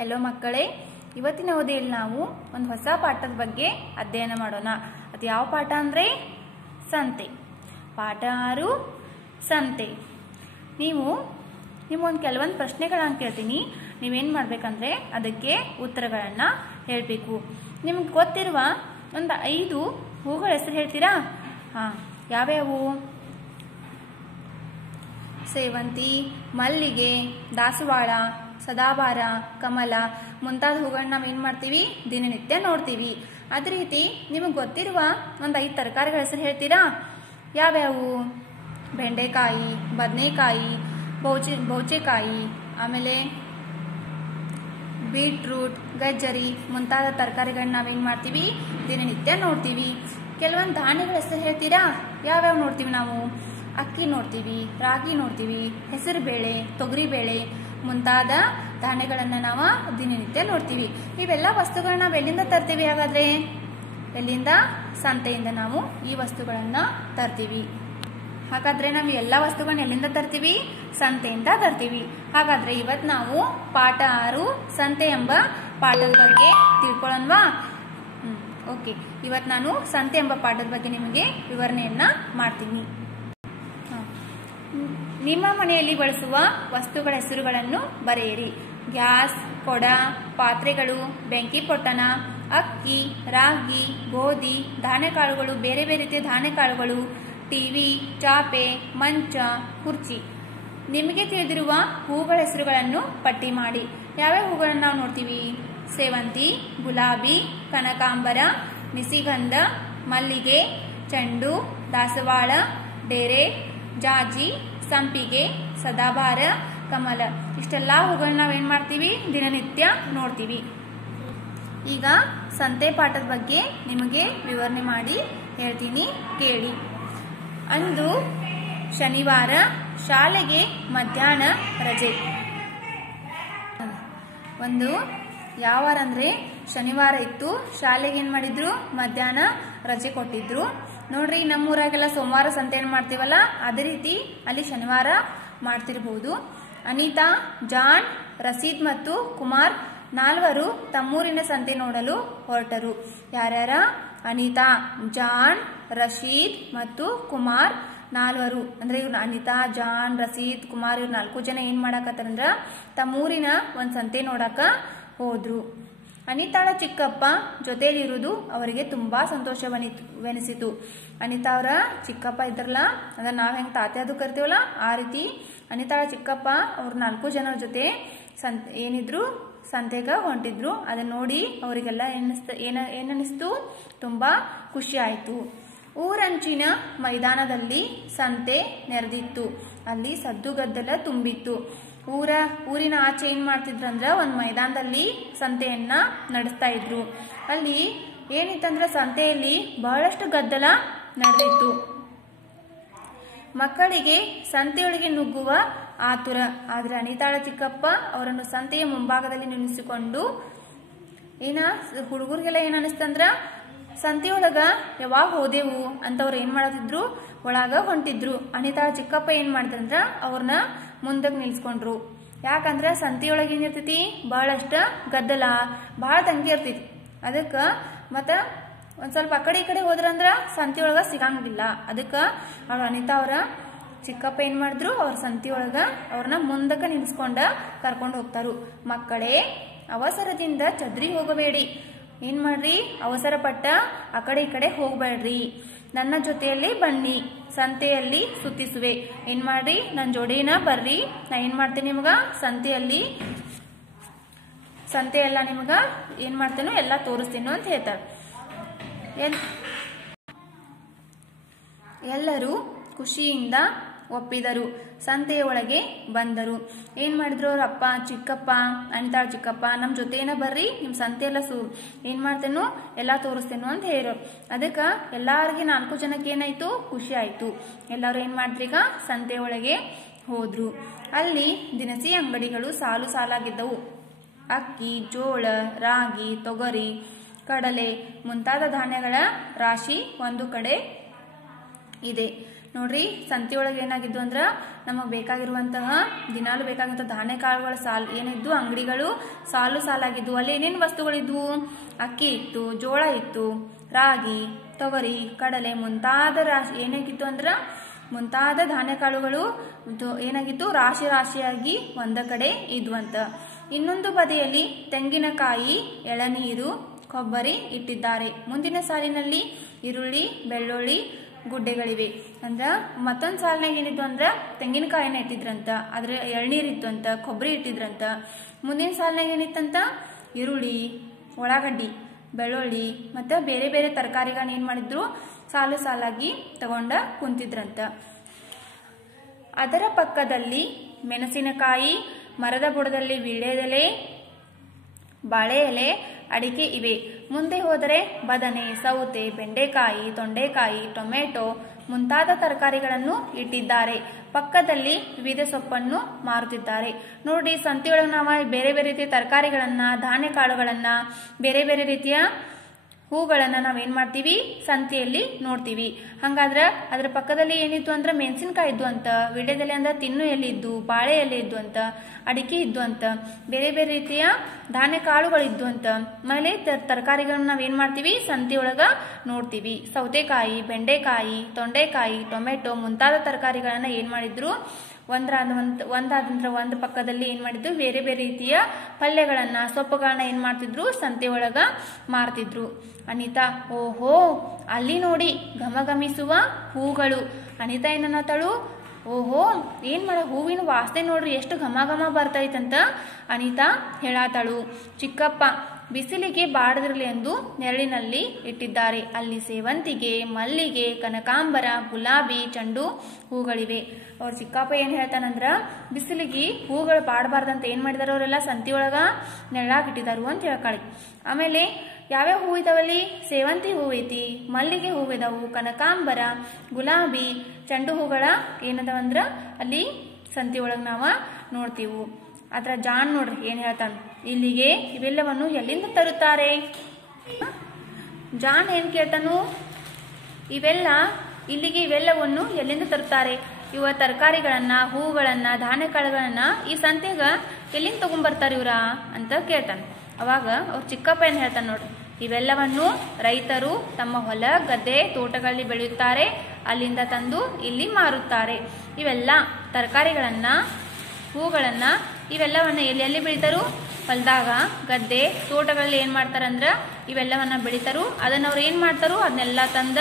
Hello ಮಕ್ಕಳೇ, ಇವತ್ತಿನ ಅವಧಿಯಲ್ಲಿ ನಾವು ಒಂದು ಹೊಸ ಪಾಠದ ಬಗ್ಗೆ ಅಧ್ಯಯನ ಮಾಡೋಣ. ಅದು ಯಾವ ಪಾಠ ಅಂದರೆ ಸಂತೆ. ಪಾಠ 6 ಸಂತೆ. ನಿಮ್ಮೊಂದು ಕೆಲವೊಂದು ಪ್ರಶ್ನೆಗಳನ್ನು ಕೇಳ್ತೀನಿ. ನೀವೇನು ಮಾಡಬೇಕಂದ್ರೆ ಅದಕ್ಕೆ ಉತ್ತರಗಳನ್ನು ಹೇಳಬೇಕು. ನಿಮ್ಗೆ ಗೊತ್ತಿರುವ ಒಂದು 5 ಹೂಗಳ ಹೆಸರು ಹೇಳ್ತೀರಾ? ಹಾಂ, ಯಾವ್ಯಾವು? ಸೇವಂತಿ, ಮಲ್ಲಿಗೆ, ದಾಸವಾಳ, ಸದಾಬಾರ, ಕಮಲ ಮುಂತಾದ ಹೂಗಳನ್ನ ನಾವೇನು ಮಾಡ್ತೀವಿ, ದಿನನಿತ್ಯ ನೋಡ್ತೀವಿ. ಅದೇ ರೀತಿ ನಿಮಗೆ ಗೊತ್ತಿರುವ ಒಂದು 5 ತರಕಾರಿಗಳ ಹೆಸರು ಹೇಳ್ತೀರಾ? ಯಾವ್ಯಾವು? ಬೆಂಡೆಕಾಯಿ, ಬದನೆಕಾಯಿ, ಬೌಚೆಕಾಯಿ, ಆಮೇಲೆ ಬೀಟ್ರೂಟ್, ಗಜ್ಜರಿ ಮುಂತಾದ ತರಕಾರಿಗಳನ್ನ ನಾವೇನು ಮಾಡ್ತೀವಿ, ದಿನನಿತ್ಯ ನೋಡ್ತೀವಿ. ಕೆಲವೊಂದು ಧಾನ್ಯಗಳ ಹೆಸರು ಹೇಳ್ತೀರಾ? ಯಾವ್ಯಾವ ನೋಡ್ತೀವಿ ನಾವು? ಅಕ್ಕಿ ನೋಡ್ತೀವಿ, ರಾಗಿ ನೋಡ್ತೀವಿ, ಹೆಸರು ಬೇಳೆ, ತೊಗರಿ ಬೇಳೆ ಮುಂತಾದ ಧಾನ್ಯಗಳನ್ನ ನಾವು ದಿನನಿತ್ಯ ನೋಡ್ತೀವಿ. ಇವೆಲ್ಲ ವಸ್ತುಗಳನ್ನ ನಾವು ಎಲ್ಲಿಂದ ತರ್ತೀವಿ? ಹಾಗಾದ್ರೆ ಎಲ್ಲಿಂದ? ಸಂತೆಯಿಂದ ನಾವು ಈ ವಸ್ತುಗಳನ್ನ ತರ್ತೀವಿ. ಹಾಗಾದ್ರೆ ನಾವು ಎಲ್ಲ ವಸ್ತುಗಳನ್ನ ಎಲ್ಲಿಂದ ತರ್ತೀವಿ? ಸಂತೆಯಿಂದ ತರ್ತೀವಿ. ಹಾಗಾದ್ರೆ ಇವತ್ತು ನಾವು ಪಾಠ 6 ಸಂತೆ ಎಂಬ ಪಾಠದ ಬಗ್ಗೆ ತಿಳ್ಕೊಳ್ಳೋಣವಾ? ಓಕೆ, ಇವತ್ತು ನಾನು ಸಂತೆ ಎಂಬ ಪಾಠದ ಬಗ್ಗೆ ನಿಮಗೆ ವಿವರಣೆಯನ್ನ ಮಾಡ್ತೀನಿ. ನಿಮ್ಮ ಮನೆಯಲ್ಲಿ ಬಳಸುವ ವಸ್ತುಗಳ ಹೆಸರುಗಳನ್ನು ಬರೆಯಿರಿ. ಗ್ಯಾಸ್, ಕೊಡ, ಪಾತ್ರೆಗಳು, ಬೆಂಕಿ ಪೊಟ್ಟಣ, ಅಕ್ಕಿ, ರಾಗಿ, ಗೋಧಿ, ಧಾನ್ಯಕಾಳುಗಳು, ಬೇರೆ ಬೇರೆ ರೀತಿಯ ಧಾನ್ಯಕಾಳುಗಳು, ಟಿವಿ, ಚಾಪೆ, ಮಂಚ, ಕುರ್ಚಿ. ನಿಮಗೆ ತಿಳಿದಿರುವ ಹೂಗಳ ಹೆಸರುಗಳನ್ನು ಪಟ್ಟಿ ಮಾಡಿ. ಯಾವ್ಯಾವ ಹೂಗಳನ್ನು ನಾವು ನೋಡ್ತೀವಿ? ಸೇವಂತಿ, ಗುಲಾಬಿ, ಕನಕಾಂಬರ, ನಿಸಿಗಂಧ, ಮಲ್ಲಿಗೆ, ಚೆಂಡು, ದಾಸವಾಳ, ಡೇರೆ, ಜಾಜಿ, ಸಂಪಿಗೆ, ಸದಾಬಾರ, ಕಮಲ. ಇಷ್ಟೆಲ್ಲ ಹೂಗಳನ್ನ ನಾವೇನ್ ಮಾಡ್ತೀವಿ, ದಿನನಿತ್ಯ ನೋಡ್ತೀವಿ. ಈಗ ಸಂತೆ ಪಾಠದ ಬಗ್ಗೆ ನಿಮಗೆ ವಿವರಣೆ ಮಾಡಿ ಹೇಳ್ತೀನಿ, ಕೇಳಿ. ಅಂದು ಶನಿವಾರ, ಶಾಲೆಗೆ ಮಧ್ಯಾಹ್ನ ರಜೆ. ಒಂದು ಯಾವ ವಾರ ಅಂದ್ರೆ ಶನಿವಾರ ಇತ್ತು. ಶಾಲೆಗೆ ಏನ್ ಮಾಡಿದ್ರು? ಮಧ್ಯಾಹ್ನ ರಜೆ ಕೊಟ್ಟಿದ್ರು. ನೋಡ್ರಿ, ನಮ್ಮೂರಾಗೆಲ್ಲ ಸೋಮವಾರ ಸಂತೆ ಏನ್ ಮಾಡ್ತೀವಲ್ಲ, ಅದೇ ರೀತಿ ಅಲ್ಲಿ ಶನಿವಾರ ಮಾಡ್ತಿರ್ಬಹುದು. ಅನಿತಾ, ಜಾನ್, ರಶೀದ್ ಮತ್ತು ಕುಮಾರ್ 4 ತಮ್ಮೂರಿನ ಸಂತೆ ನೋಡಲು ಹೊರಟರು. ಯಾರ್ಯಾರ? ಅನಿತಾ, ಜಾನ್, ರಶೀದ್ ಮತ್ತು ಕುಮಾರ್ 4 ಅಂದ್ರೆ ಇವ್ರು ಅನಿತಾ, ಜಾನ್, ರಶೀದ್, ಕುಮಾರ್ ಇವ್ರು 4 ಜನ ಏನ್ ಮಾಡಾಕತ್ತಾರಂದ್ರ ತಮ್ಮೂರಿನ ಒಂದ್ ಸಂತೆ ನೋಡಾಕ ಹೋದ್ರು. ಅನಿತಾಳ ಚಿಕ್ಕಪ್ಪ ಜೊತೆಯಲ್ಲಿರುವುದು ಅವರಿಗೆ ತುಂಬಾ ಸಂತೋಷವೆನಿಸಿತು. ಅನಿತಾ ಅವರ ಚಿಕ್ಕಪ್ಪ ಇದ್ರಲ್ಲ, ಅಂದ್ರೆ ನಾವ್ ಹೆಂಗ್ ತಾತೆ ಅದು ಕರಿತೀವಲ್ಲ, ಆ ರೀತಿ ಅನಿತಾಳ ಚಿಕ್ಕಪ್ಪ ಅವ್ರ 4 ಜನರ ಜೊತೆ ಏನಿದ್ರು ಸಂತೆಗ ಹೊಂಟಿದ್ರು. ಅದನ್ನ ನೋಡಿ ಅವರಿಗೆಲ್ಲ ಏನನ್ನಿಸ್ತು? ತುಂಬಾ ಖುಷಿ ಆಯ್ತು. ಊರಂಚಿನ ಮೈದಾನದಲ್ಲಿ ಸಂತೆ ನೆರೆದಿತ್ತು. ಅಲ್ಲಿ ಸದ್ದುಗದ್ದಲ ತುಂಬಿತ್ತು. ಊರಿನ ಆಚೆ ಏನ್ ಮಾಡ್ತಿದ್ರಂದ್ರ ಒಂದ್ ಮೈದಾನದಲ್ಲಿ ಸಂತೆಯನ್ನ ನಡೆಸ್ತಾ ಇದ್ರು. ಅಲ್ಲಿ ಏನಿತ್ತಂದ್ರ ಸಂತೆಯಲ್ಲಿ ಬಹಳಷ್ಟು ಗದ್ದಲ ನಡೆದಿತ್ತು. ಮಕ್ಕಳಿಗೆ ಸಂತೆಯೊಳಗೆ ನುಗ್ಗುವ ಆತುರ. ಆದ್ರೆ ಅನಿತಾಳ ಚಿಕ್ಕಪ್ಪ ಅವರನ್ನು ಸಂತೆಯ ಮುಂಭಾಗದಲ್ಲಿ ನಿಲ್ಲಿಸಿಕೊಂಡು ಹುಡುಗರಿಗೆಲ್ಲ ಏನ್ ಅನಿಸ್ತಂದ್ರ ಸಂತೆಯೊಳಗ ಯಾವಾಗ ಹೋದೆವು ಅಂತವ್ರು ಏನ್ ಮಾಡತಿದ್ರು, ಒಳಗ ಹೊಂಟಿದ್ರು. ಅನಿತಾಳ ಚಿಕ್ಕಪ್ಪ ಏನ್ ಮಾಡಿದ್ರಂದ್ರ ಅವ್ರನ್ನ ಮುಂದಕ್ಕೆ ನಿಲ್ಸ್ಕೊಂಡ್ರು. ಯಾಕಂದ್ರ ಸಂತೆಯೊಳಗೆ ಏನಿರ್ತೈತಿ, ಬಹಳಷ್ಟ ಗದ್ದಲ, ಬಹಳ ದಂಗೆ ಇರ್ತೈತಿ. ಅದಕ್ಕ ಮತ್ತ ಒಂದ್ ಸ್ವಲ್ಪ ಆ ಕಡೆ ಹೋದ್ರಂದ್ರ ಸಂತೆಯೊಳಗ ಸಿಗಂಗಿಲ್ಲ. ಅದಕ್ಕ ಅವ್ರ ಅನಿತಾ ಅವರ ಚಿಕ್ಕಪ್ಪ ಏನ್ ಮಾಡಿದ್ರು, ಅವ್ರ ಸಂತೆಯೊಳಗ ಅವ್ರನ್ನ ಮುಂದಕ್ಕೆ ನಿಲ್ಸ್ಕೊಂಡ ಕರ್ಕೊಂಡು ಹೋಗ್ತಾರು. ಮಕ್ಕಳೇ, ಅವಸರದಿಂದ ಚದ್ರಿ ಹೋಗಬೇಡಿ. ಏನ್ ಮಾಡ್ರಿ, ಅವಸರ ಪಟ್ಟ ಆ ಕಡೆ ಹೋಗ್ಬೇಡ್ರಿ. ನನ್ನ ಜೊತೆಯಲ್ಲಿ ಬನ್ನಿ, ಸಂತೆಯಲ್ಲಿ ಸುತ್ತಿಸುವೆ. ಏನ್ ಮಾಡ್ರಿ, ನನ್ನ ಜೋಡಿನ ಬರ್ರಿ, ನಾ ಏನ್ ಮಾಡ್ತೇನೆ ನಿಮಗ ಸಂತೆ ಎಲ್ಲ ನಿಮಗ ಏನ್ ಮಾಡ್ತೇನೋ ಎಲ್ಲ ತೋರಿಸ್ತೇನೋ ಅಂತ ಹೇಳ್ತಾರ. ಎಲ್ಲರೂ ಖುಷಿಯಿಂದ ಒಪ್ಪಿದರು. ಸಂತೆಯ ಒಳಗೆ ಬಂದರು. ಏನ್ ಮಾಡಿದ್ರು ಅವ್ರ ಅಪ್ಪ, ಚಿಕ್ಕಪ್ಪ, ಅನಿತಾಳ ಚಿಕ್ಕಪ್ಪ, ನಮ್ ಜೊತೆನ ಬರ್ರಿ, ನಿಮ್ ಸಂತೆ ಎಲ್ಲ ಏನ್ ಮಾಡ್ತೇನೋ ಎಲ್ಲಾ ತೋರಿಸ್ತೇನೋ ಅಂತ ಹೇಳಿದ್ರು. ಅದಕ್ಕ ಎಲ್ಲಾರ್ಗಿ 4 ಜನಕ್ಕೆ ಏನಾಯ್ತು, ಖುಷಿ ಆಯ್ತು. ಎಲ್ಲಾರು ಏನ್ ಮಾಡಿದ್ರಿ, ಈಗ ಸಂತೆ ಒಳಗೆ ಹೋದ್ರು. ಅಲ್ಲಿ ದಿನಸಿ ಅಂಗಡಿಗಳು ಸಾಲು ಸಾಲಾಗಿದ್ದವು. ಅಕ್ಕಿ, ಜೋಳ, ರಾಗಿ, ತೊಗರಿ, ಕಡಲೆ ಮುಂತಾದ ಧಾನ್ಯಗಳ ರಾಶಿ ಒಂದು ಕಡೆ ಇದೆ. ನೋಡ್ರಿ ಸಂತೆಯೊಳಗೆ ಏನಾಗಿದ್ದು ಅಂದ್ರ ನಮಗ್ ಬೇಕಾಗಿರುವಂತಹ ದಿನಾಲು ಬೇಕಾಗಿರುವಂತಹ ಧಾನ್ಯ ಕಾಳುಗಳ ಸಾಲು ಏನಿದ್ದು ಅಂಗಡಿಗಳು ಸಾಲು ಸಾಲಾಗಿದ್ದು. ಅಲ್ಲಿ ಏನೇನು ವಸ್ತುಗಳಿದ್ವು? ಅಕ್ಕಿ ಇತ್ತು, ಜೋಳ ಇತ್ತು, ರಾಗಿ, ತೊಗರಿ, ಕಡಲೆ ಮುಂತಾದ ಏನಾಗಿತ್ತು ಅಂದ್ರ ಮುಂತಾದ ಧಾನ್ಯ ಕಾಳುಗಳು ಏನಾಗಿತ್ತು ರಾಶಿ ರಾಶಿಯಾಗಿ ಒಂದ ಕಡೆ ಇದ್ವಂತ. ಇನ್ನೊಂದು ಬದಿಯಲ್ಲಿ ತೆಂಗಿನಕಾಯಿ, ಎಳನೀರು, ಕೊಬ್ಬರಿ ಇಟ್ಟಿದ್ದಾರೆ. ಮುಂದಿನ ಸಾಲಿನಲ್ಲಿ ಈರುಳ್ಳಿ, ಬೆಳ್ಳುಳ್ಳಿ, ಗುಡ್ಡೆಗಳಿವೆ. ಅಂದ್ರ ಮತ್ತೊಂದ್ ಸಾಲಿನಾಗ ಏನಿತ್ತು ಅಂದ್ರ ತೆಂಗಿನಕಾಯಿನ ಇಟ್ಟಿದ್ರಂತ, ಅದ್ರ ಎಳ್ನೀರ್ ಇತ್ತು ಅಂತ, ಕೊಬ್ಬರಿ ಇಟ್ಟಿದ್ರಂತ. ಮುಂದಿನ ಸಾಲಿನಾಗ ಏನಿತ್ತಂತ ಈರುಳ್ಳಿ, ಉಳ್ಳಾಗಡ್ಡಿ, ಬೆಳ್ಳುಳ್ಳಿ ಮತ್ತೆ ಬೇರೆ ಬೇರೆ ತರಕಾರಿಗಳನ್ನ ಏನ್ ಮಾಡಿದ್ರು ಸಾಲು ಸಾಲಾಗಿ ತಗೊಂಡ ಕುಂತಿದ್ರಂತ. ಅದರ ಪಕ್ಕದಲ್ಲಿ ಮೆಣಸಿನಕಾಯಿ, ಮರದ ಬುಡದಲ್ಲಿ ವೀಳ್ಯದೆಲೆ, ಬಾಳೆ ಎಲೆ, ಅಡಿಕೆ ಇವೆ. ಮುಂದೆ ಹೋದರೆ ಬದನೆ, ಸೌತೆ, ಬೆಂಡೆಕಾಯಿ, ತೊಂಡೆಕಾಯಿ, ಟೊಮೆಟೊ ಮುಂತಾದ ತರಕಾರಿಗಳನ್ನು ಇಟ್ಟಿದ್ದಾರೆ. ಪಕ್ಕದಲ್ಲಿ ವಿವಿಧ ಸೊಪ್ಪನ್ನು ಮಾರುತ್ತಿದ್ದಾರೆ. ನೋಡಿ ಸಂತೆಯೊಳಗೆ ನಾವು ಬೇರೆ ಬೇರೆ ರೀತಿಯ ತರಕಾರಿಗಳನ್ನ, ಧಾನ್ಯ ಕಾಳುಗಳನ್ನ, ಬೇರೆ ಬೇರೆ ರೀತಿಯ ಹೂಗಳನ್ನ ನಾವೇನ್ ಮಾಡ್ತೀವಿ ಸಂತೆಯಲ್ಲಿ ನೋಡ್ತೀವಿ. ಹಂಗಾದ್ರ ಅದ್ರ ಪಕ್ಕದಲ್ಲಿ ಏನಿತ್ತು ಅಂದ್ರ ಮೆಣಸಿನಕಾಯಿ ಇದ್ದು ಅಂತ, ವೀಳ್ಯದೆಲೆ ಅಂದ್ರ ತಿನ್ನು ಎಲೆ ಇದ್ದು, ಬಾಳೆ ಎಲೆ ಇದ್ದು ಅಂತ, ಅಡಿಕೆ ಇದ್ದು ಅಂತ, ಬೇರೆ ಬೇರೆ ರೀತಿಯ ಧಾನ್ಯ ಕಾಳುಗಳಿದ್ದು ಅಂತ. ಆಮೇಲೆ ತರಕಾರಿಗಳನ್ನ ನಾವೇನ್ ಮಾಡ್ತೀವಿ ಸಂತೆಯೊಳಗ ನೋಡ್ತೀವಿ. ಸೌತೆಕಾಯಿ, ಬೆಂಡೆಕಾಯಿ, ತೊಂಡೆಕಾಯಿ, ಟೊಮೆಟೊ ಮುಂತಾದ ತರಕಾರಿಗಳನ್ನ ಏನ್ ಮಾಡಿದ್ರು ಒಂದಾದಂದ್ರ ಒಂದ್ ಪಕ್ಕದಲ್ಲಿ ಏನ್ ಮಾಡಿದ್ರು ಬೇರೆ ಬೇರೆ ರೀತಿಯ ಪಲ್ಯಗಳನ್ನ, ಸೊಪ್ಪುಗಳನ್ನ ಏನ್ ಮಾಡ್ತಿದ್ರು ಸಂತೆಯೊಳಗ ಮಾರ್ತಿದ್ರು. ಅನಿತಾ, ಓಹೋ ಅಲ್ಲಿ ನೋಡಿ ಘಮಘಮಿಸುವ ಹೂಗಳು. ಅನಿತಾ ಏನನ್ನತಳು, ಓಹೋ ಏನ್ ಮಾಡ ಹೂವಿನ ವಾಸನೆ ನೋಡ್ರಿ ಎಷ್ಟು ಘಮ ಘಮ ಬರ್ತೈತಂತ ಅನಿತಾ ಹೇಳಾತಳು. ಚಿಕ್ಕಪ್ಪ, ಬಿಸಿಲಿಗೆ ಬಾಡದಿರಲಿ ಎಂದು ನೆರಳಿನಲ್ಲಿ ಇಟ್ಟಿದ್ದಾರೆ. ಅಲ್ಲಿ ಸೇವಂತಿಗೆ, ಮಲ್ಲಿಗೆ, ಕನಕಾಂಬರ, ಗುಲಾಬಿ, ಚೆಂಡು ಹೂಗಳಿವೆ. ಅವ್ರ ಚಿಕ್ಕಪ್ಪ ಏನ್ ಹೇಳ್ತಾನಂದ್ರ ಬಿಸಿಲಿಗೆ ಹೂಗಳು ಬಾಡಬಾರ್ದಂತ ಏನ್ ಮಾಡಿದಾರ ಅವರೆಲ್ಲ ಸಂತಿಯೊಳಗ ನೆರಳಾಗಿಟ್ಟಿದಾರು ಅಂತ ಹೇಳ್ಕಾಳಿ. ಆಮೇಲೆ ಯಾವ್ಯಾವ ಹೂ ಇದಾವಲ್ಲಿ? ಸೇವಂತಿ ಹೂ ಐತಿ, ಮಲ್ಲಿಗೆ ಹೂವಿದಾವು, ಕನಕಾಂಬರ, ಗುಲಾಬಿ, ಚೆಂಡು ಹೂಗಳ ಏನದವಂದ್ರ ಅಲ್ಲಿ ಸಂತಿಯೊಳಗ ನಾವ ನೋಡ್ತೀವಿ. ಅದ್ರ ಜಾನ್ ನೋಡ್ರಿ ಏನ್ ಹೇಳ್ತಾನ, ಇಲ್ಲಿಗೆ ಇವೆಲ್ಲವನ್ನು ಎಲ್ಲಿಂದ ತರುತ್ತಾರೆ? ಜಾನ್ ಏನ್ ಕೇಳ್ತಾನು, ಇಲ್ಲಿಗೆ ಇವೆಲ್ಲವನ್ನು ಎಲ್ಲಿಂದ ತರುತ್ತಾರೆ? ಇವ ತರಕಾರಿಗಳನ್ನ, ಹೂಗಳನ್ನ, ಧಾನ್ಯ ಕಾಳುಗಳನ್ನ ಈ ಸಂತೆಗ ಎಲ್ಲಿಂದ ತಗೊಂಡ್ಬರ್ತಾರ ಇವ್ರ ಅಂತ ಕೇಳ್ತಾನ. ಅವಾಗ ಅವ್ರ ಚಿಕ್ಕಪ್ಪ ಏನ್ ಹೇಳ್ತಾನ ನೋಡ್ರಿ, ಇವೆಲ್ಲವನ್ನು ರೈತರು ತಮ್ಮ ಹೊಲ, ಗದ್ದೆ, ತೋಟಗಳಲ್ಲಿ ಬೆಳೆಯುತ್ತಾರೆ, ಅಲ್ಲಿಂದ ತಂದು ಇಲ್ಲಿ ಮಾರುತ್ತಾರೆ. ಇವೆಲ್ಲ ತರಕಾರಿಗಳನ್ನ, ಹೂಗಳನ್ನ ಇವೆಲ್ಲವನ್ನ ಎಲ್ಲಿ ಬೆಳಿತಾರು? ಹೊಲದಾಗ, ಗದ್ದೆ, ತೋಟಗಳಲ್ಲಿ ಏನ್ ಮಾಡ್ತಾರಂದ್ರ ಇವೆಲ್ಲವನ್ನ ಬೆಳಿತಾರು. ಅದನ್ನ ಅವ್ರು ಏನ್ ಮಾಡ್ತಾರು? ಅದನ್ನೆಲ್ಲ ತಂದ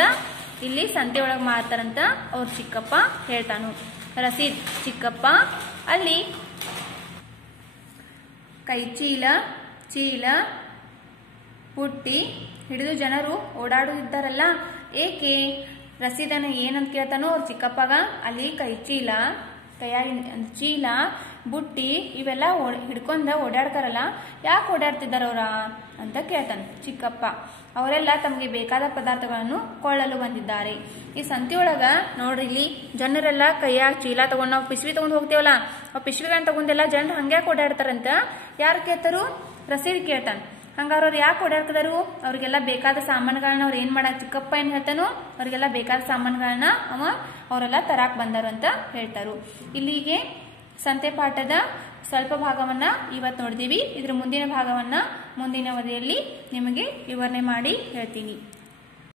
ಇಲ್ಲಿ ಸಂತೆ ಒಳಗೆ ಮಾರ್ತಾರಂತ ಅವ್ರ ಚಿಕ್ಕಪ್ಪ ಹೇಳ್ತಾನು. ರಸೀದ್ ಚಿಕ್ಕಪ್ಪ ಅಲ್ಲಿ ಕೈಚೀಲ, ಚೀಲ, ಪುಟ್ಟಿ ಹಿಡಿದು ಜನರು ಓಡಾಡುತ್ತಿದ್ದಾರಲ್ಲ, ಏಕೆ? ರಸೀದನ ಏನಂತ ಕೇಳ್ತಾನೋ ಅವ್ರ ಚಿಕ್ಕಪ್ಪಗ. ಅಲ್ಲಿ ಕೈಚೀಲ, ಚೀಲ, ಬುಟ್ಟಿ ಇವೆಲ್ಲ ಹಿಡ್ಕೊಂಡ ಓಡಾಡ್ತಾರಲ್ಲ, ಯಾಕೆ ಓಡಾಡ್ತಿದ್ದಾರ ಅವ್ರ ಅಂತ ಕೇಳ್ತಾನೆ ಚಿಕ್ಕಪ್ಪ. ಅವರೆಲ್ಲ ತಮಗೆ ಬೇಕಾದ ಪದಾರ್ಥಗಳನ್ನು ಕೊಳ್ಳಲು ಬಂದಿದ್ದಾರೆ. ಈ ಸಂತಿಯೊಳಗ ನೋಡ್ರಿ ಇಲ್ಲಿ ಜನರೆಲ್ಲ ಕೈಯಾಗ ಚೀಲ ತಗೊಂಡ್ ನಾವು ಪಿಶ್ವಿ ತಗೊಂಡ್ ಹೋಗ್ತೇವಲ್ಲ, ಆ ಪಿಶ್ವಿಗಳನ್ನ ತಗೊಂಡೆಲ್ಲ ಜನರು ಹಂಗ್ಯಾಕೆ ಓಡಾಡ್ತಾರಂತ ಯಾರು ಕೇಳ್ತಾರು? ರಸೀದ್ ಕೇಳ್ತಾನ. ಹಂಗಾರ ಅವ್ರು ಯಾಕೆ ಓಡಾಡ್ತಿದಾರು? ಅವ್ರಿಗೆಲ್ಲ ಬೇಕಾದ ಸಾಮಾನುಗಳನ್ನ ಅವ್ರು ಏನ್ ಮಾಡಕ್ ಚಿಕ್ಕಪ್ಪ ಏನ್ ಹೇಳ್ತಾನು, ಅವ್ರಿಗೆಲ್ಲ ಬೇಕಾದ ಸಾಮಾನುಗಳನ್ನ ಅವರೆಲ್ಲ ತರಾಕ್ ಬಂದಾರು ಅಂತ ಹೇಳ್ತಾರು. ಇಲ್ಲಿಗೆ ಸಂತೆ ಪಾಠದ ಸ್ವಲ್ಪ ಭಾಗವನ್ನ ಇವತ್ತು ನೋಡಿದೀವಿ. ಇದ್ರ ಮುಂದಿನ ಭಾಗವನ್ನ ಮುಂದಿನ ಅವಧಿಯಲ್ಲಿ ನಿಮಗೆ ವಿವರಣೆ ಮಾಡಿ ಹೇಳ್ತೀನಿ.